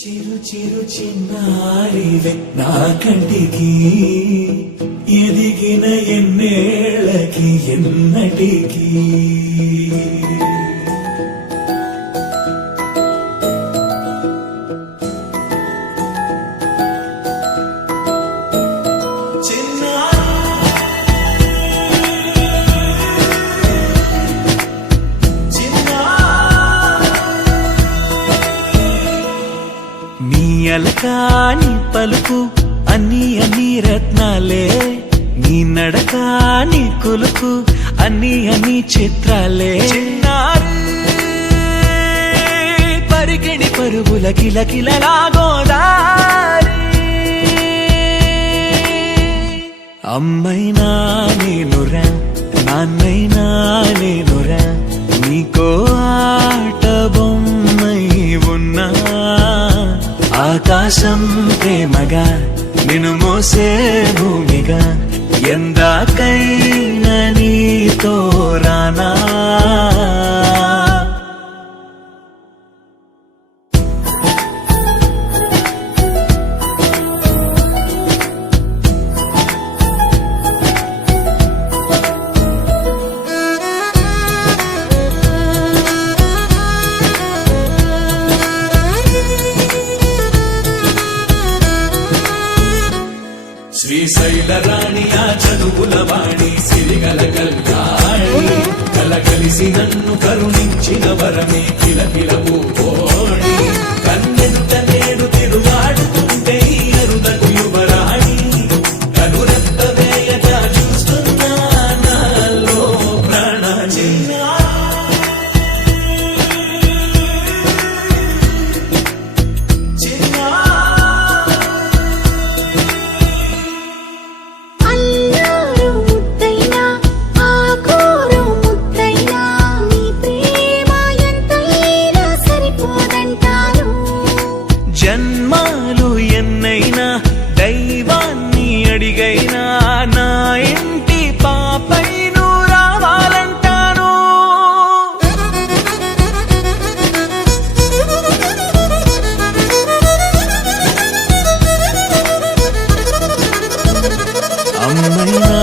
చిరు చిరు చిన్నారివే నా కంటికి ఎదిగిన ఎన్నేళ్ళకి ఎన్నటికి అలకాని పలుకు అన్ని అన్ని రత్నాలే నీ నడకాని కులుకు అన్ని అన్ని చిత్రాలే పరిగిణి పరుగుల కిలకిలలాగోదారి అమ్మైనా నేనురా నాన్నైనా నేనురా నీకో ఆట బొమ్మై ఉన్నా ఆకాశం ప్రేమగా నిన్ను మోసే భూమిగా ఎందాకైనా నీతో రానా శ్రీశైల రాణి ఆ చదువుల వాణి సిరిగల కల్యాణి కలగలిసి నన్ను కరుణించిన వరమే కిలకిల పూకోణి కన్నెదుట నేడు తిరుగాడుతుంటే అరుదకు యువరాణి కనురెప్ప వేయగా చూస్తున్నా నాలో ప్రాణ జన్మాలు ఎన్నైనా దైవాన్ని అడిగైనా నా ఇంటి పాపై నువ్వు రావాలంటాను అమ్మైనా